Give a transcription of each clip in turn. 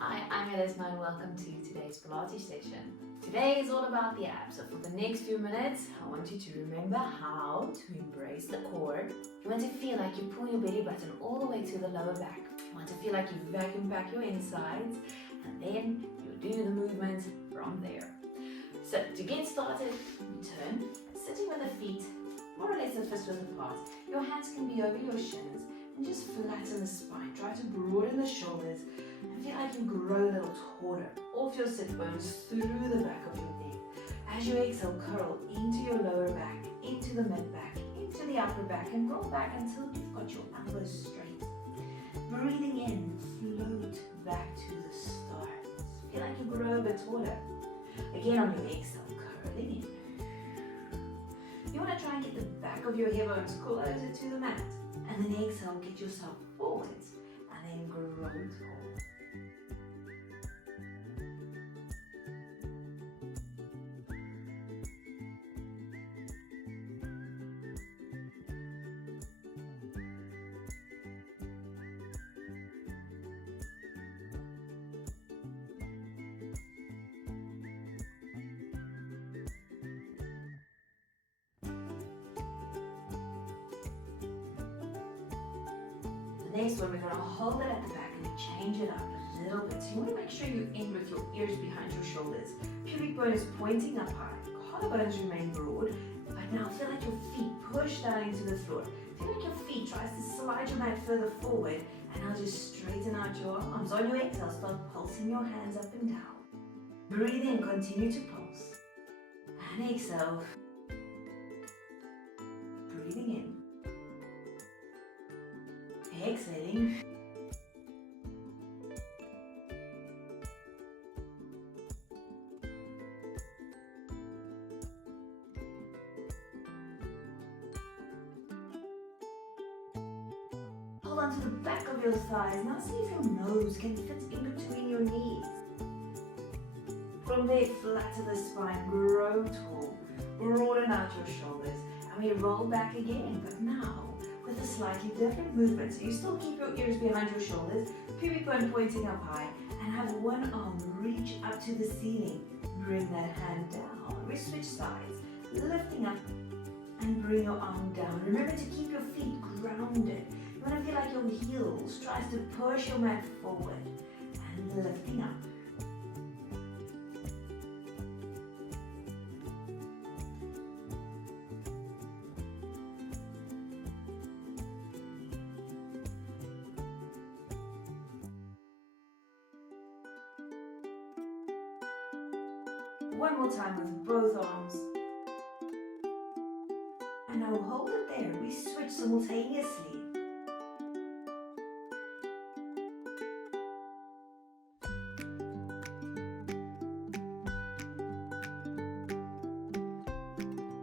Hi, I'm Elisma and welcome to today's Pilates session. Today is all about the abs, so for the next few minutes, I want you to remember how to embrace the core. You want to feel like you pull your belly button all the way to the lower back. You want to feel like you vacuum pack your insides, and then you do the movement from there. So to get started, you turn, sitting with the feet more or less a fist width apart. Your hands can be over your shins and just flatten the spine. Try to broaden the shoulders and feel like you grow a little taller off your sit bones through the back of your neck. As you exhale, curl into your lower back, into the mid back, into the upper back, and roll back until you've got your elbows straight. Breathing in, float back to the start. Feel like you grow a bit taller. Again on your exhale, curling in. You want to try and get the back of your hip bones closer to the mat. And then exhale, get yourself forwards, and then grow tall. Next one, we're going to hold it at the back and change it up a little bit. So you want to make sure you end with your ears behind your shoulders. Pubic bone is pointing up high. Collarbones remain broad, but now feel like your feet push down into the floor. Feel like your feet tries to slide your mat further forward, and now just straighten out your arms. On your exhale, start pulsing your hands up and down. Breathe in, continue to pulse. And exhale. Breathing in. Exhaling. Hold on to the back of your thighs. Now see if your nose can fit in between your knees. From there, flatten the spine, grow tall, broaden out your shoulders, and we roll back again, but now with a slightly different movement. So you still keep your ears behind your shoulders, pubic bone pointing up high, and have one arm reach up to the ceiling. Bring that hand down. We switch sides, lifting up and bring your arm down. Remember to keep your feet grounded. You want to feel like your heels tries to push your mat forward and lifting up. One more time with both arms. And now hold it there. We switch simultaneously.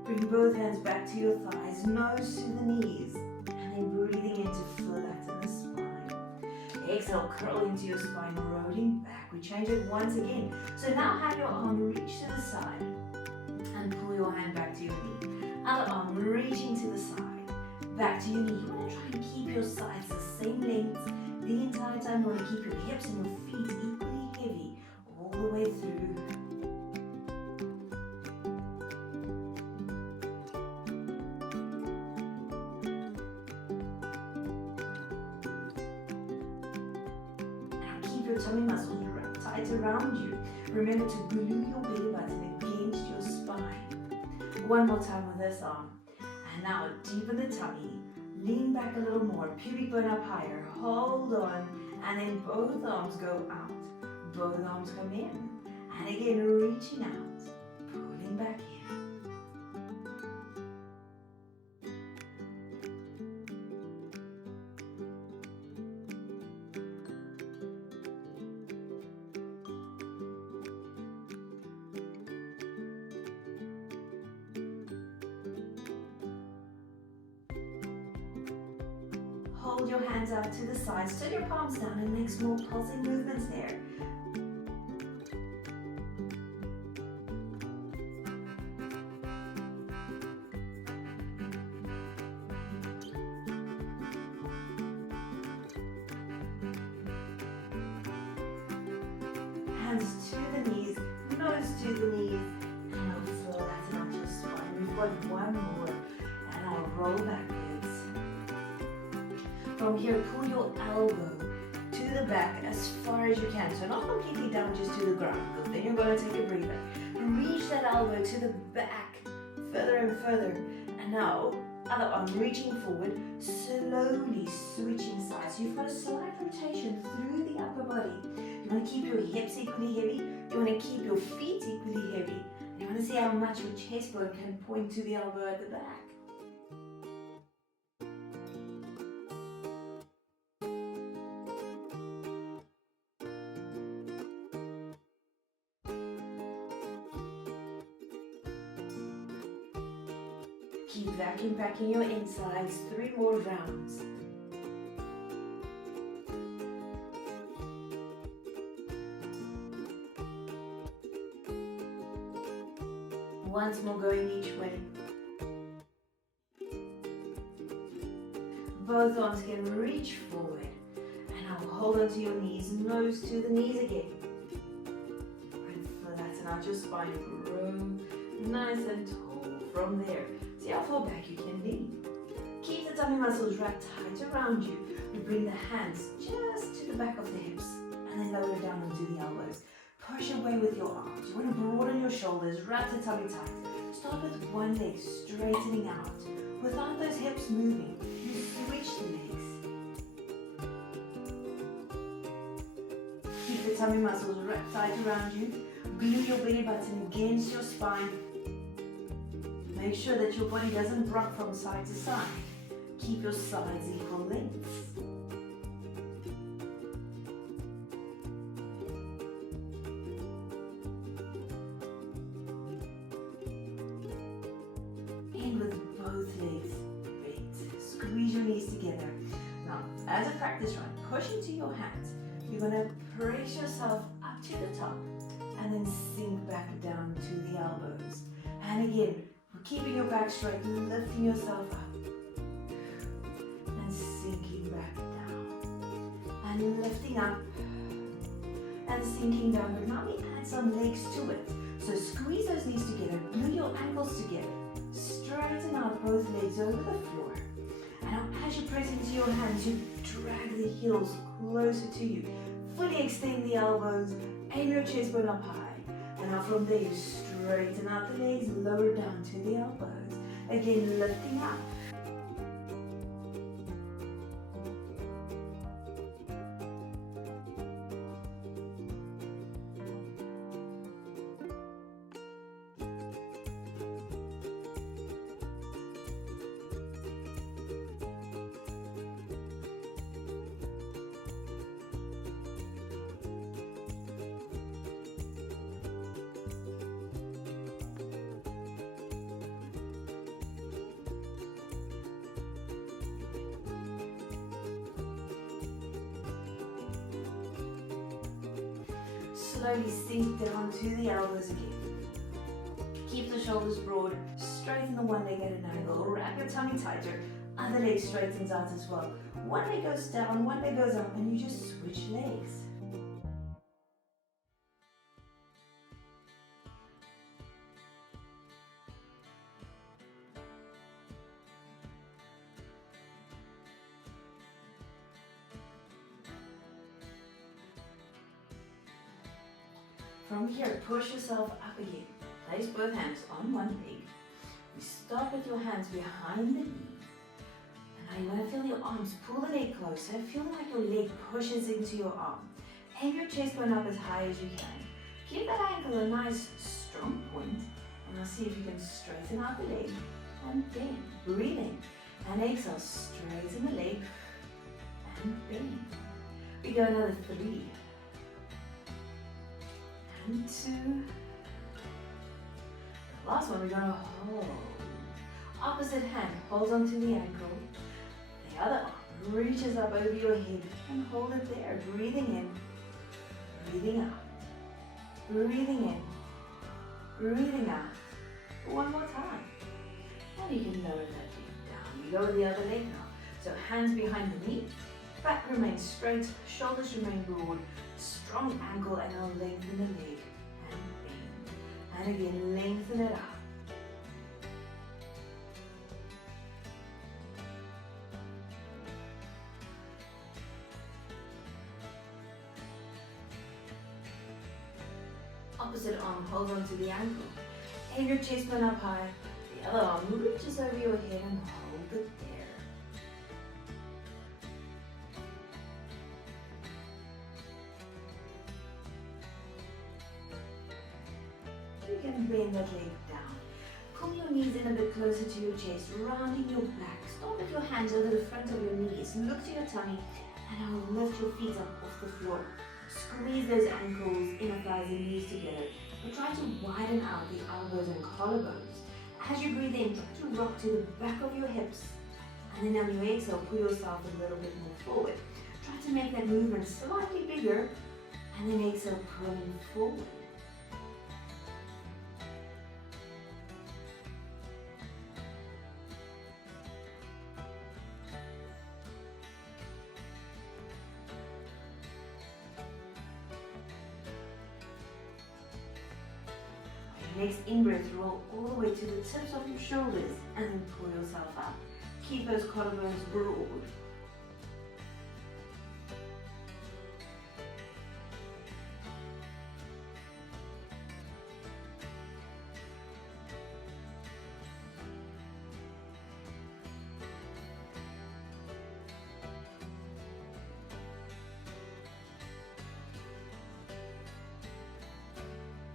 Bring both hands back to your thighs, nose to the knees. And then breathing in to flatten the spine. Exhale, curl into your spine, rolling back. We change it once again. So now have your arm reach to the side and pull your hand back to your knee. Other arm reaching to the side, back to your knee. You want to try and keep your sides the same length the entire time. You want to keep your hips and your feet equally heavy all the way through. Your tummy muscles wrap tight around you. Remember to glue your belly button against your spine. One more time with this arm. And now deepen the tummy. Lean back a little more. Pubic bone up higher. Hold on. And then both arms go out. Both arms come in. And again, reaching out. Pulling back in. Hold your hands out to the sides, turn your palms down and make small pulsing movements there. hands to the knees, nose to the knees, and I'll flatten out your spine. We've got one more, and I'll roll backwards. From here, pull your elbow to the back as far as you can. So not completely down, just to the ground, because then you're going to take a breather. Reach that elbow to the back, further and further. And now, other arm reaching forward, slowly switching sides. So you've got a slight rotation through the upper body. You want to keep your hips equally heavy. You want to keep your feet equally heavy. And you want to see how much your chest bone can point to the elbow at the back. Keep vacuum packing your insides, 3 more rounds. Once more going each way. Both arms can reach forward. And I'll hold onto your knees, nose to the knees again. And flatten out your spine, grow nice and tall from there. See how far back you can lean. Keep the tummy muscles wrapped tight around you. We bring the hands just to the back of the hips and then lower down onto the elbows. Push away with your arms. You want to broaden your shoulders, wrap the tummy tight. Start with one leg straightening out. Without those hips moving, you switch the legs. Keep the tummy muscles wrapped tight around you. Glue your belly button against your spine. Make sure that your body doesn't rock from side to side. Keep your sides equal lengths. And with both legs bent, squeeze your knees together. Now, as a practice run, push into your hands. You're going to brace yourself up to the top and then sink back down to the elbows. And again, keeping your back straight, lifting yourself up and sinking back down and lifting up and sinking down. But now we add some legs to it. So squeeze those knees together, glue your ankles together, straighten out both legs over the floor. And now as you press into your hands, you drag the heels closer to you. Fully extend the elbows, aim your chest bone up high. And now from there you straighten out the legs, lower down to the elbows. Again, lifting up. Slowly sink down to the elbows again. Keep the shoulders broad, straighten the one leg at an angle, wrap your tummy tighter, other leg straightens out as well. One leg goes down, one leg goes up, and you just switch legs. From here, push yourself up again. Place both hands on one leg. You start with your hands behind the knee. And now you want to feel your arms pull the leg closer. Feel like your leg pushes into your arm. Aim your chest bone up as high as you can. Give that ankle a nice strong point. And now see if you can straighten out the leg. And bend. Breathe in. And exhale. Straighten the leg. And bend. We go another 3. And 2. The last one, we're going to hold. Opposite hand holds onto the ankle. The other arm reaches up over your head and hold it there. Breathing in, breathing out, breathing in, breathing out. One more time. And you can lower that leg down. You go with the other leg now. So hands behind the knee. Back remains straight, shoulders remain broad, strong ankle, and now lengthen the leg and bend. And again, lengthen it out. Opposite arm, hold on to the ankle. Aim your chest bone up high. The other arm reaches over your head and hold it there. You can bend that leg down. Pull your knees in a bit closer to your chest, rounding your back. Start with your hands over the front of your knees. Look to your tummy and now lift your feet up off the floor. Squeeze those ankles, inner thighs and knees together, but try to widen out the elbows and collarbones. As you breathe in, try to rock to the back of your hips, and then on your exhale, pull yourself a little bit more forward. Try to make that movement slightly bigger, and then exhale, pulling forward. Next in-breath, roll all the way to the tips of your shoulders and then pull yourself up. Keep those collarbones broad.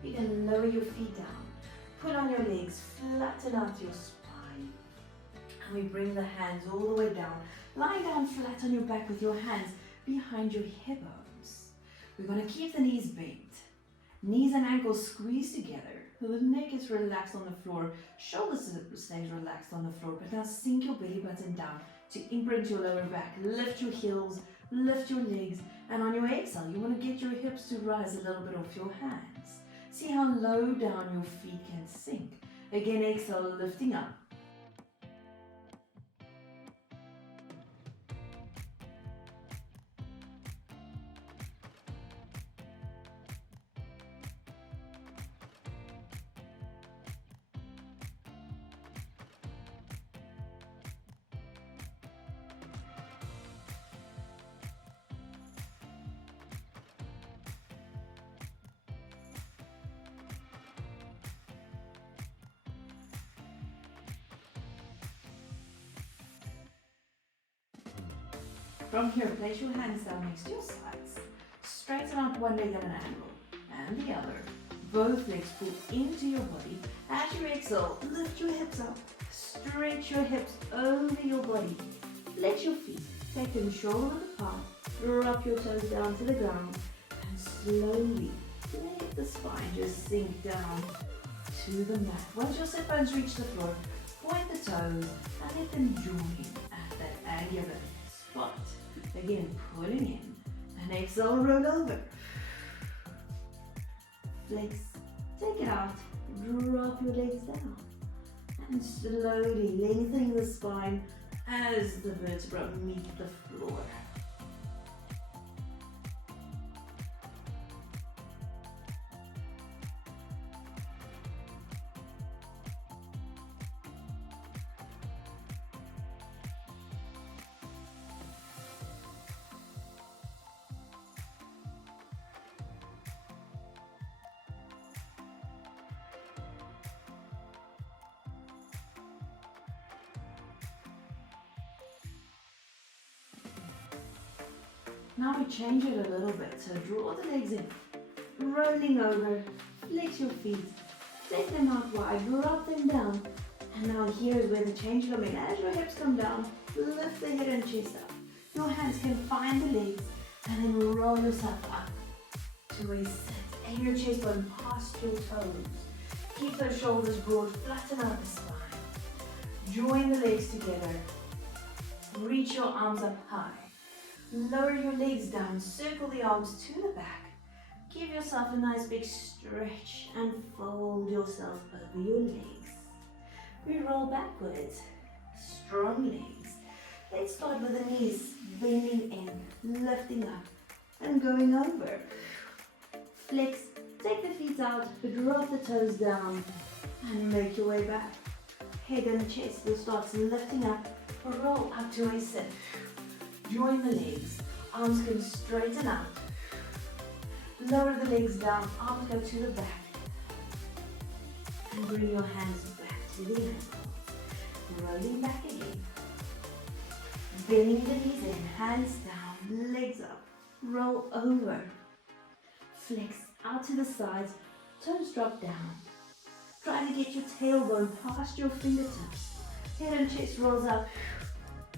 You can lower your feet down. Pull on your legs, flatten out your spine. And we bring the hands all the way down. Lie down flat on your back with your hands behind your hip bones. We're going to keep the knees bent. Knees and ankles squeeze together. The neck is relaxed on the floor. Shoulders stays relaxed on the floor. But now sink your belly button down to imprint your lower back. Lift your heels, lift your legs. And on your exhale, you want to get your hips to rise a little bit off your hands. See how low down your feet can sink. Again, exhale, lifting up. From here, place your hands down next to your sides. Straighten out one leg at an angle and the other. Both legs pull into your body. As you exhale, lift your hips up. Stretch your hips over your body. Flex your feet. Take them shoulder apart. Drop your toes down to the ground. And slowly let the spine just sink down to the mat. Once your sit bones reach the floor, point the toes and let them join at that angular spot. Again, pulling in and exhale, roll over. Flex, take it out, drop your legs down and slowly lengthening the spine as the vertebrae meet the floor. Now we change it a little bit, so draw the legs in, rolling over, flex your feet, take them out wide, drop them down, and now here's where the change comes in. As your hips come down, lift the head and chest up. Your hands can find the legs, and then roll yourself up to a sit. Aim your chest bone past your toes. Keep those shoulders broad, flatten out the spine. Join the legs together. Reach your arms up high. Lower your legs down, circle the arms to the back. Give yourself a nice big stretch and fold yourself over your legs. We roll backwards, strong legs. Let's start with the knees bending in, lifting up, and going over. Flex, take the feet out, drop the toes down, and make your way back. Head and chest will start lifting up, roll up to a sit. Join the legs, arms can straighten out. Lower the legs down, arms go to the back. And bring your hands back to the ankles. Rolling back again. Bending the knees in, hands down, legs up. Roll over. Flex out to the sides, toes drop down. Try to get your tailbone past your fingertips. Head and chest rolls up.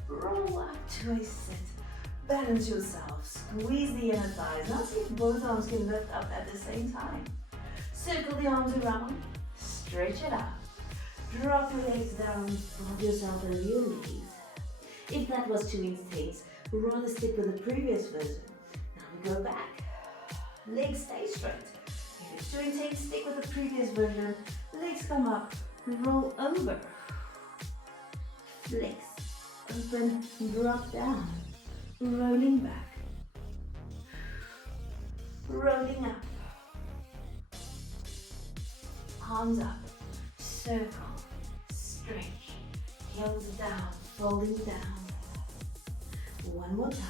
Roll up to a sit. Balance yourself. Squeeze the inner thighs. Now see if both arms can lift up at the same time. Circle the arms around. Stretch it out. Drop your legs down. Fold yourself over your knees. If that was too intense, rather stick with the previous version. Now we go back. Legs stay straight. If it's too intense, stick with the previous version. Legs come up. Roll over. Flex. Open. Drop down. Rolling back. Rolling up. Arms up. Circle. Stretch. Heels down. Folding down. One more time.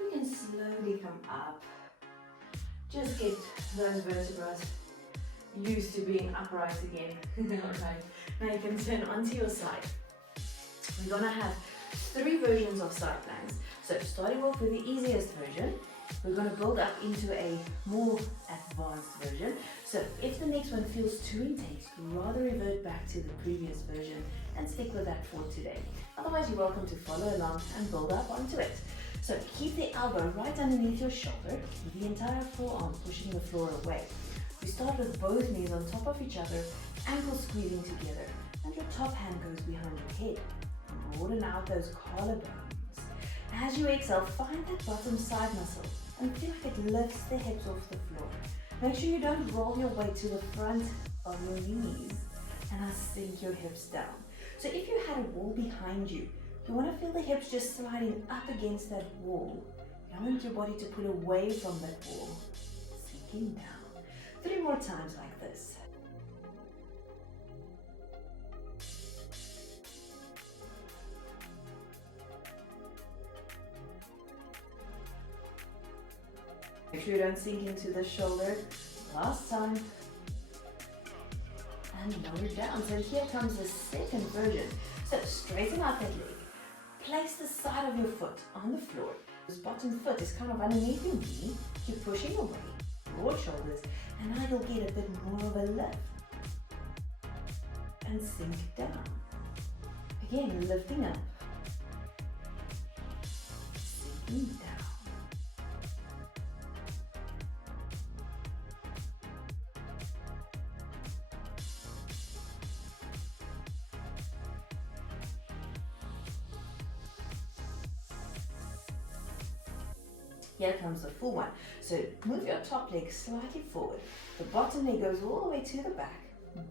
You can slowly come up. Just get those vertebrae used to being upright again. Alright, now you can turn onto your side. We're gonna have 3 versions of side planks. So starting off with the easiest version, we're gonna build up into a more advanced version. So if the next one feels too intense, rather revert back to the previous version and stick with that for today. Otherwise, you're welcome to follow along and build up onto it. So keep the elbow right underneath your shoulder, with the entire forearm pushing the floor away. We start with both knees on top of each other, ankles squeezing together, and your top hand goes behind your head. Broaden out those collarbones. As you exhale, find that bottom side muscle and feel like it lifts the hips off the floor. Make sure you don't roll your weight to the front of your knees and now sink your hips down. So if you had a wall behind you, you want to feel the hips just sliding up against that wall. You don't want your body to pull away from that wall. Sinking down. 3 more times like this. Make sure you don't sink into the shoulder. Last time. And lower down. So here comes the second version. So straighten out that leg. Place the side of your foot on the floor. This bottom foot is kind of underneath your knee. Keep pushing away. Broad shoulders. And now you'll get a bit more of a lift. And sink down. Again, lifting up. Sinking down. Here comes the full one. So move your top leg slightly forward. The bottom leg goes all the way to the back.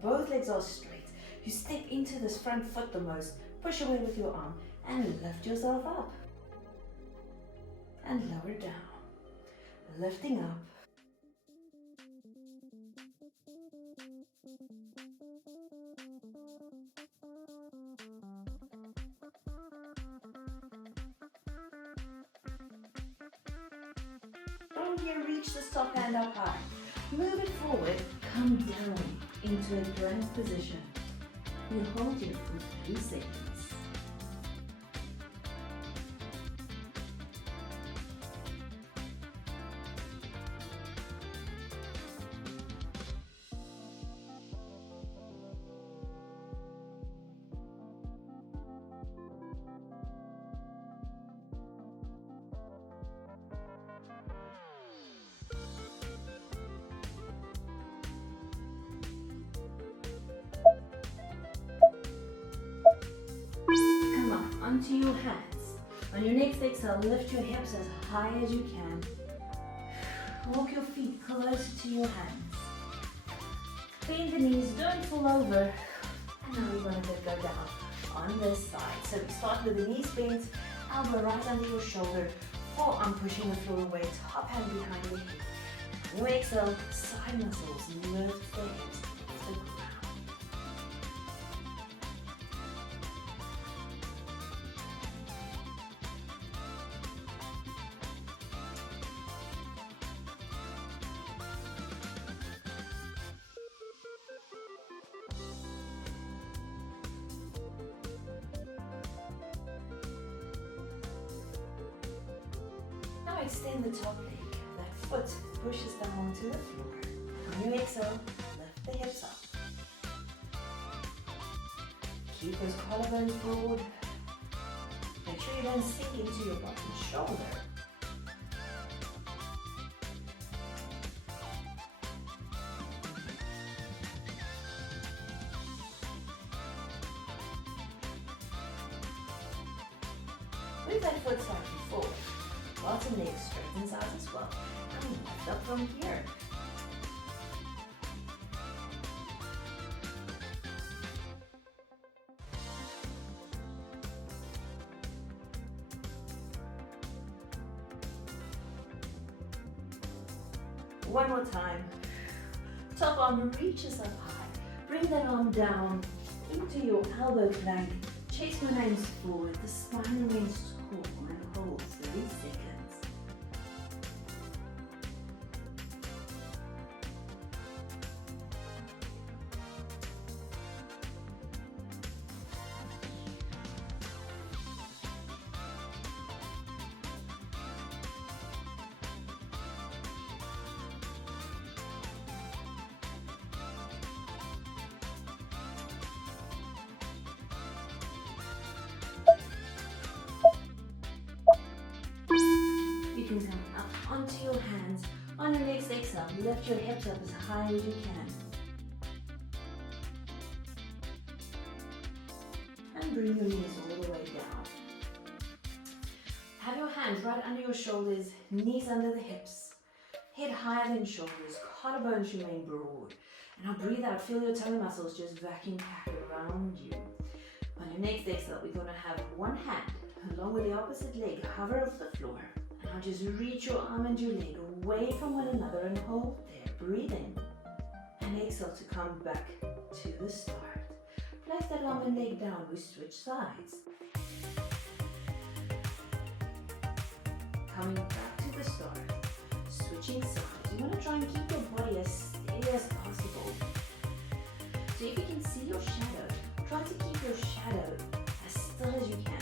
Both legs are straight. You step into this front foot the most. Push away with your arm and lift yourself up. And lower down. Lifting up. From here, reach the top hand up high. Move it forward, come down into a plank position. You hold here for 3 seconds. onto your hands. On your next exhale, lift your hips as high as you can. Walk your feet closer to your hands. Bend the knees, don't fall over. And now we're going to go down on this side. So we start with the knees bent, elbow right under your shoulder, forearm pushing the floor away, top hand behind the hip. When you exhale, side muscles lift the hips off the ground. Now extend the top leg. That foot pushes down onto the floor. On your exhale, lift the hips up. Keep those collarbones broad. Make sure you don't sink into your bottom shoulder. Move that foot slightly forward. Bottom leg straightens out as well. And lift up from here. One more time. Top arm reaches up high. Bring that arm down into your elbow plank. Chest remains forward. The spine remains tall and holds 30 seconds. You can come up onto your hands. On your next exhale, lift your hips up as high as you can. And bring your knees all the way down. Have your hands right under your shoulders, knees under the hips. Head higher than shoulders, collarbones remain broad. And now breathe out, feel your tummy muscles just vacuum pack around you. On your next exhale, we're going to have one hand along with the opposite leg hover off the floor. Now just reach your arm and your leg away from one another and hold there. Breathe in and exhale to come back to the start. Place that arm and leg down. We switch sides. Coming back to the start. Switching sides. You want to try and keep your body as steady as possible. So if you can see your shadow, try to keep your shadow as still as you can.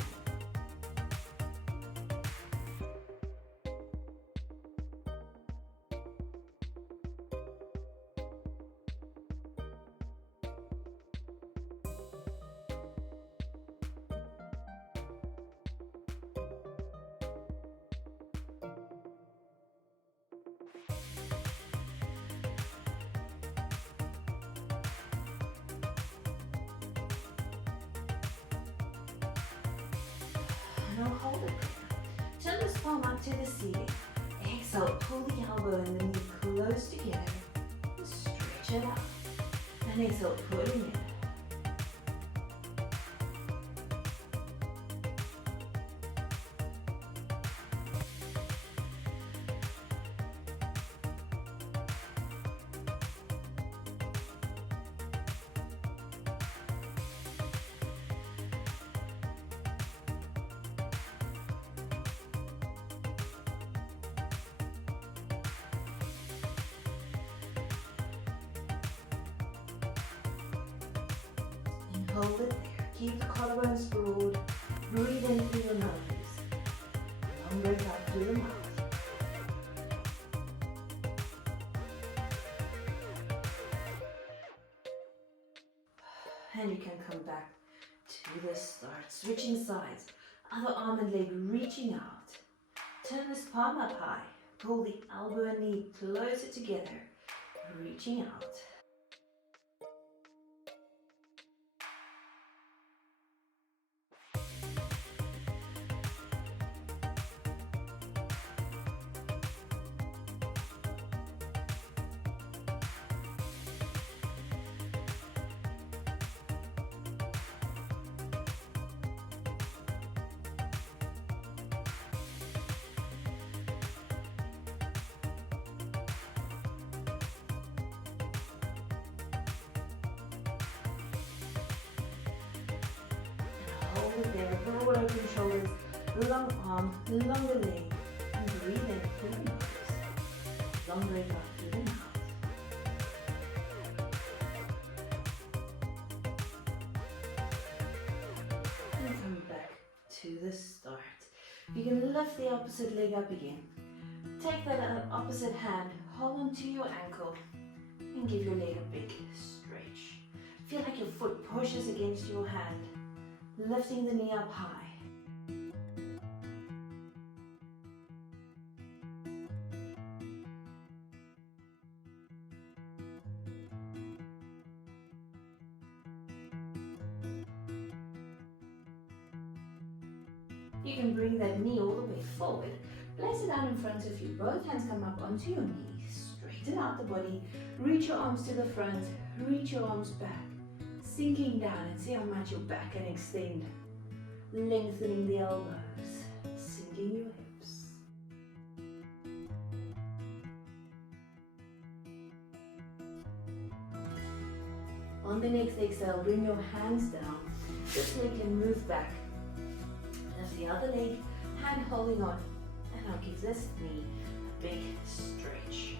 Now hold it there. Turn the palm up to the ceiling. Exhale, pull the elbow and the knee close together. Stretch it out. And exhale, pulling in. Hold it there. Keep the collarbones broad. Breathe in through your nose. Long breath out through the mouth. And you can come back to the start. Switching sides. Other arm and leg reaching out. Turn this palm up high. Pull the elbow and knee closer together. Reaching out. it there. Broad open shoulders, long arm, longer leg. And breathe in through the nose. Long breath out through the mouth. And come back to the start. You can lift the opposite leg up again. Take that opposite hand, hold onto your ankle, and give your leg a big stretch. Feel like your foot pushes against your hand, lifting the knee up high. You can bring that knee all the way forward. Place it down in front of you. Both hands come up onto your knee. Straighten out the body. Reach your arms to the front. Reach your arms back. Sinking down and see how much your back can extend. Lengthening the elbows. Sinking your hips. On the next exhale, bring your hands down. This leg can move back. Lift the other leg, hand holding on. And now give this knee a big stretch.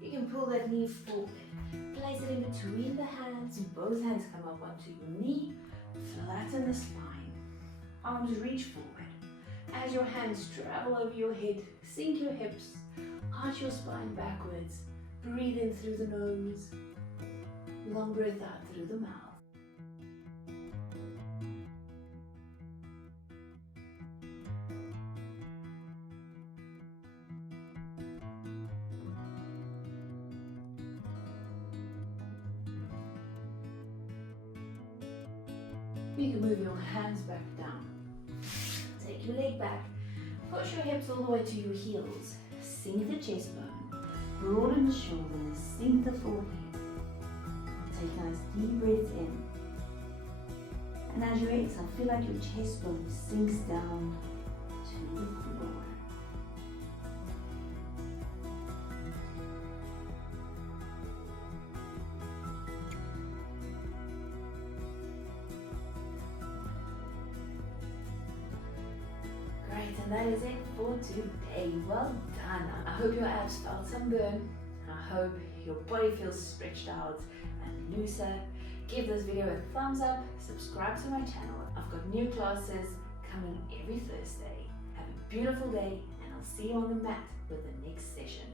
You can pull that knee forward. Place it in between the hands. Both hands come up onto your knee. Flatten the spine. Arms reach forward. As your hands travel over your head, sink your hips. Arch your spine backwards. Breathe in through the nose. Long breath out through the mouth. You can move your hands back down. Take your leg back. Push your hips all the way to your heels. Sink the chest bone. Broaden the shoulders. Sink the forehead. Take nice deep breaths in. And as you exhale, feel like your chest bone sinks down to the floor. And that is it for today. Well done. I hope your abs felt some burn. I hope your body feels stretched out and looser. Give this video a thumbs up. Subscribe to my channel. I've got new classes coming every Thursday. Have a beautiful day and I'll see you on the mat with the next session.